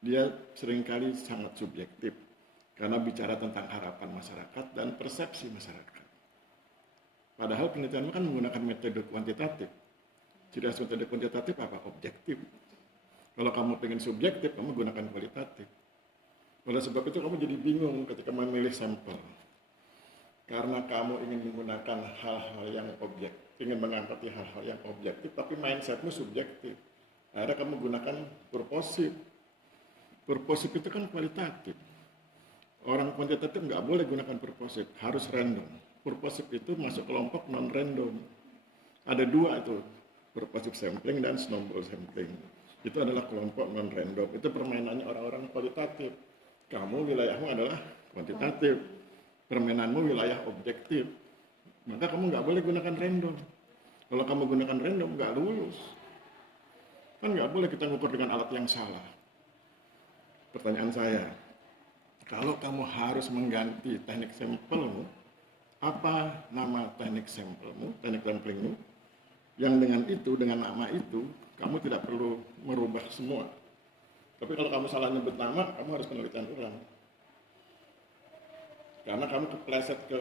dia seringkali sangat subjektif. Karena bicara tentang harapan masyarakat dan persepsi masyarakat. Padahal penelitianmu kan menggunakan metode kuantitatif. Ciri khas metode kuantitatif apa? Objektif. Kalau kamu pengen subjektif, kamu gunakan kualitatif. Oleh sebab itu kamu jadi bingung ketika memilih sampel. Karena kamu ingin menggunakan hal-hal yang objektif, ingin mengangkati hal-hal yang objektif, tapi mindsetmu subjektif. Akhirnya kamu gunakan purposive. Purposive itu kan kualitatif. Orang kuantitatif nggak boleh gunakan purposive, harus random. Purposive itu masuk kelompok non-random. Ada dua itu, purposive sampling dan snowball sampling. Itu adalah kelompok non-random. Itu permainannya orang-orang kualitatif. Kamu wilayahmu adalah kuantitatif. Permainanmu wilayah objektif. Maka kamu nggak boleh gunakan random. Kalau kamu gunakan random, nggak lulus. Kan nggak boleh kita ngukur dengan alat yang salah. Pertanyaan saya, kalau kamu harus mengganti teknik sampelmu, apa nama teknik sampelmu, teknik samplingmu, yang dengan itu, dengan nama itu, kamu tidak perlu merubah semua. Tapi kalau kamu salah nyebut nama, kamu harus penelitian ulang. Karena kamu kepleset ke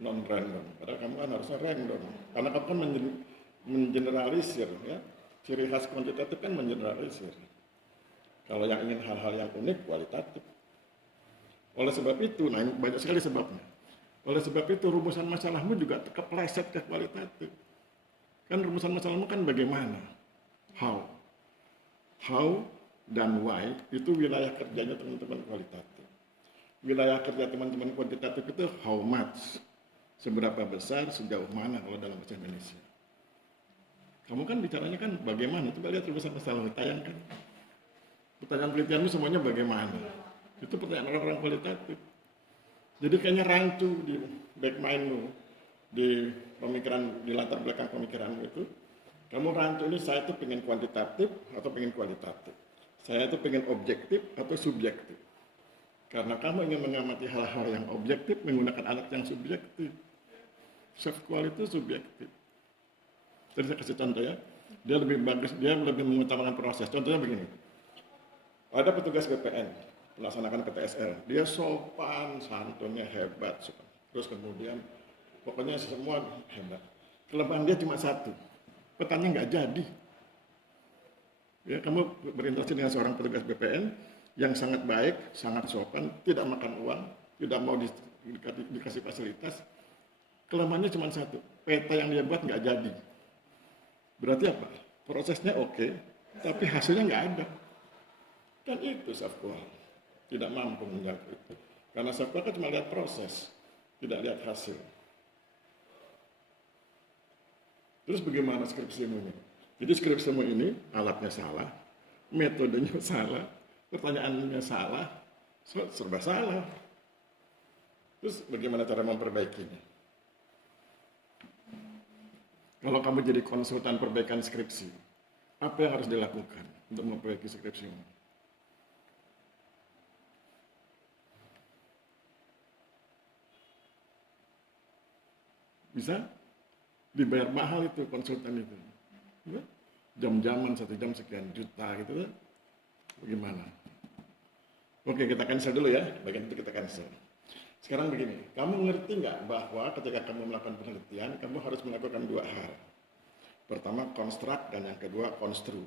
non-random, padahal kamu kan harusnya random. Karena kamu kan mengeneralisir, ya. Ciri khas kuantitatif kan mengeneralisir. Kalau yang ingin hal-hal yang unik, kualitatif. Oleh sebab itu, nah ini banyak sekali sebabnya. Oleh sebab itu, rumusan masalahmu juga kepleset ke kualitatif. Kan rumusan masalahmu kan bagaimana? How. How dan why itu wilayah kerjanya teman-teman kualitatif. Wilayah kerja teman-teman kuantitatif itu how much. Seberapa besar, sejauh mana kalau dalam bahasa Indonesia. Kamu kan bicaranya kan bagaimana, coba lihat rumusan masalah tayangkan. Pertanyaan penelitianmu semuanya bagaimana. Itu pertanyaan orang-orang kualitatif. Jadi kayaknya rancu di back mindmu, di pemikiran, di latar belakang pemikiranmu itu. Kamu rancu ini saya itu pengen kuantitatif atau pengen kualitatif. Saya itu pengen objektif atau subjektif. Karena kamu ingin mengamati hal-hal yang objektif menggunakan alat yang subjektif. Soft qual itu subjektif. Jadi saya kasih contoh ya. Dia lebih bagus, dia lebih mengutamakan proses. Contohnya begini. Ada petugas BPN melaksanakan PTSL. Dia sopan, santunnya hebat. Terus kemudian pokoknya semua hebat. Kelemahan dia cuma satu. Petanya nggak jadi. Ya, kamu berinteraksi dengan seorang petugas BPN yang sangat baik, sangat sopan, tidak makan uang, tidak mau dikasih fasilitas. Kelemahannya cuma satu. Peta yang dia buat nggak jadi. Berarti apa? Prosesnya oke, tapi hasilnya nggak ada. Kan itu soft qual. Tidak mampu menjawab itu. Karena soft qual kan cuma lihat proses, tidak lihat hasil. Terus bagaimana skripsimu ini? Jadi skripsimu ini alatnya salah, metodenya salah, pertanyaannya salah, serba salah. Terus bagaimana cara memperbaikinya? Kalau kamu jadi konsultan perbaikan skripsi, apa yang harus dilakukan untuk memperbaiki skripsimu? Bisa? Dibayar mahal itu konsultan itu. Ya? Jam-jaman 1 jam sekian juta gitu. Bagaimana? Oke, kita cancel dulu ya. Bagian itu kita cancel. Sekarang begini, kamu ngerti nggak bahwa ketika kamu melakukan penelitian, kamu harus melakukan 2 hal. Pertama, konstruk, dan yang kedua, konstru.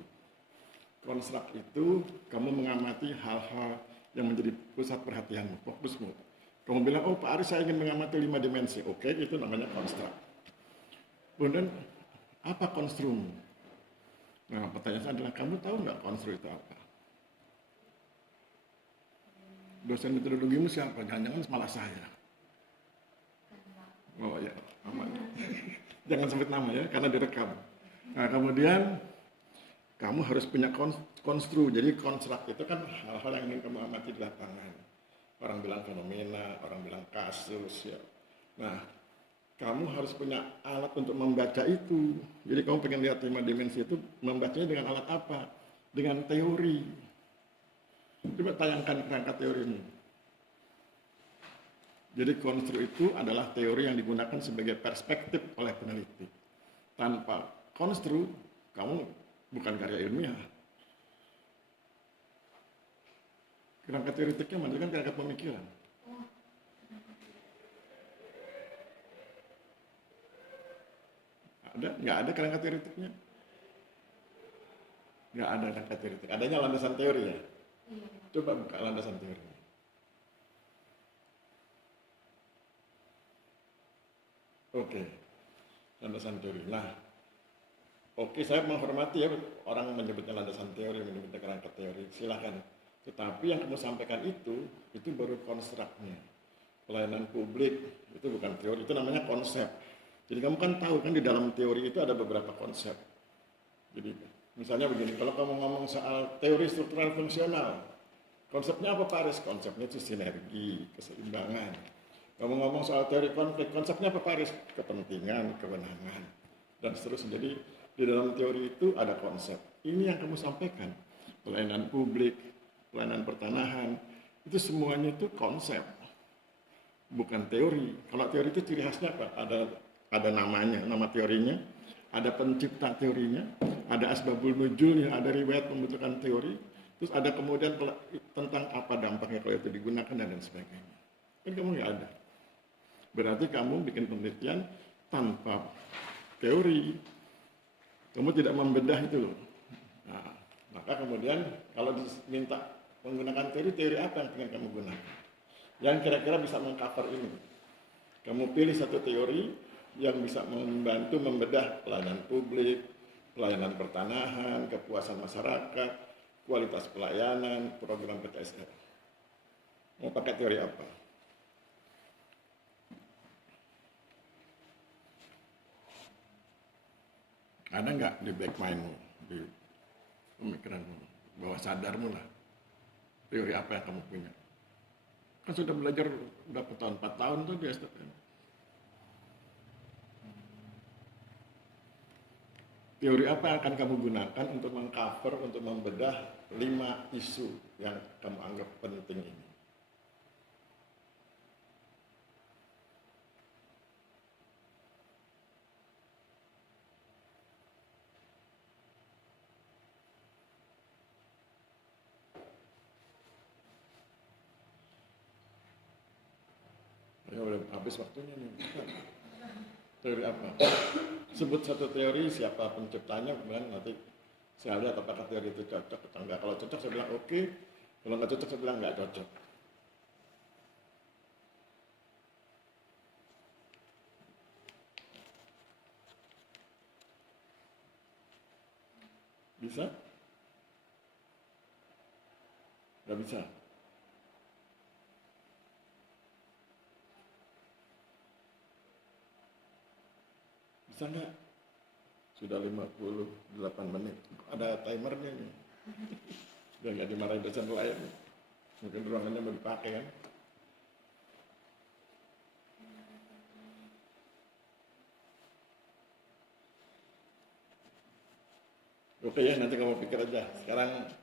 Konstruk itu, kamu mengamati hal-hal yang menjadi pusat perhatianmu, fokusmu. Kamu bilang, oh Pak Aris saya ingin mengamati 5 dimensi. Oke, itu namanya konstruk. Kemudian, apa konstrumu? Nah, pertanyaan saya adalah, kamu tahu nggak konstru itu apa? Dosen metodologimu siapa? Jangan-jangan malah saya. Oh ya, aman. Jangan sebut nama ya, karena direkam. Nah, kemudian kamu harus punya konstru. Jadi konstruk itu kan hal-hal yang ingin kamu amati di lapangan. Orang bilang fenomena, orang bilang kasus. Ya. Nah, kamu harus punya alat untuk membaca itu. Jadi kamu pengen lihat 5 dimensi itu, membacanya dengan alat apa? Dengan teori. Coba tayangkan kerangka teori ini. Jadi konstru itu adalah teori yang digunakan sebagai perspektif oleh peneliti. Tanpa konstru, kamu bukan karya ilmiah. Kerangka teoritiknya mengandalkan kerangka pemikiran. Ada? Nggak ada kerangka teoritiknya? Nggak ada kerangka teoritik. Adanya landasan teori ya? Coba buka landasan teori. Oke, landasan teori. Nah, oke, saya menghormati ya orang menyebutnya landasan teori, menyebutnya kerangka teori. Silakan. Tetapi yang kamu sampaikan itu baru konstruknya. Pelayanan publik itu bukan teori, itu namanya konsep. Jadi kamu kan tahu kan di dalam teori itu ada beberapa konsep. Jadi misalnya begini, kalau kamu ngomong soal teori struktural fungsional, konsepnya apa Pak Aris? Konsepnya itu sinergi, keseimbangan. Kamu ngomong soal teori konflik, konsepnya apa Pak Aris? Kepentingan, kewenangan, dan seterusnya. Jadi di dalam teori itu ada konsep. Ini yang kamu sampaikan, pelayanan publik, pelayanan pertanahan, itu semuanya itu konsep, bukan teori. Kalau teori itu ciri khasnya apa? Ada namanya, nama teorinya, ada pencipta teorinya, ada asbabul nuzulnya, ada riwayat pembentukan teori, terus ada kemudian tentang apa dampaknya kalau itu digunakan dan lain sebagainya. Kan kamu nggak ada. Berarti kamu bikin penelitian tanpa teori, kamu tidak membedah itu loh. Nah, maka kemudian kalau diminta menggunakan teori apa yang ingin kamu gunakan? Yang kira-kira bisa mengcover ini. Kamu pilih satu teori yang bisa membantu membedah pelayanan publik, pelayanan pertanahan, kepuasan masyarakat, kualitas pelayanan, program PTSR. Mau pakai teori apa? Ada nggak di back mindmu, di pemikiranmu, bawah sadarmu lah, teori apa yang kamu punya? Kan sudah belajar berapa tahun? 4 tahun tuh di STM. Teori apa yang akan kamu gunakan untuk mengcover, untuk membedah 5 isu yang kamu anggap penting ini? Ya udah habis waktunya nih. Teori apa? Sebut satu teori, siapa penciptanya, kemudian nanti saya lihat apakah teori itu cocok atau enggak. Kalau cocok saya bilang oke, kalau nggak cocok saya bilang nggak cocok. Bisa? Nggak bisa? Bisa nggak? Sudah 58 menit. Ada timernya nih. Udah nggak dimarahin dosen lain. Mungkin ruangannya mau dipakai kan? Oke ya, nanti kamu pikir aja. Sekarang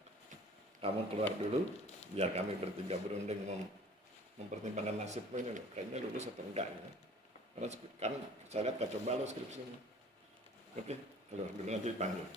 kamu keluar dulu, biar kami bertiga berunding mempertimbangkan nasibmu ini loh. Kayaknya lulus atau enggak ya. Karena kan saya lihat kacau balau skripsinya. Oke, keluar dulu nanti dipanggil.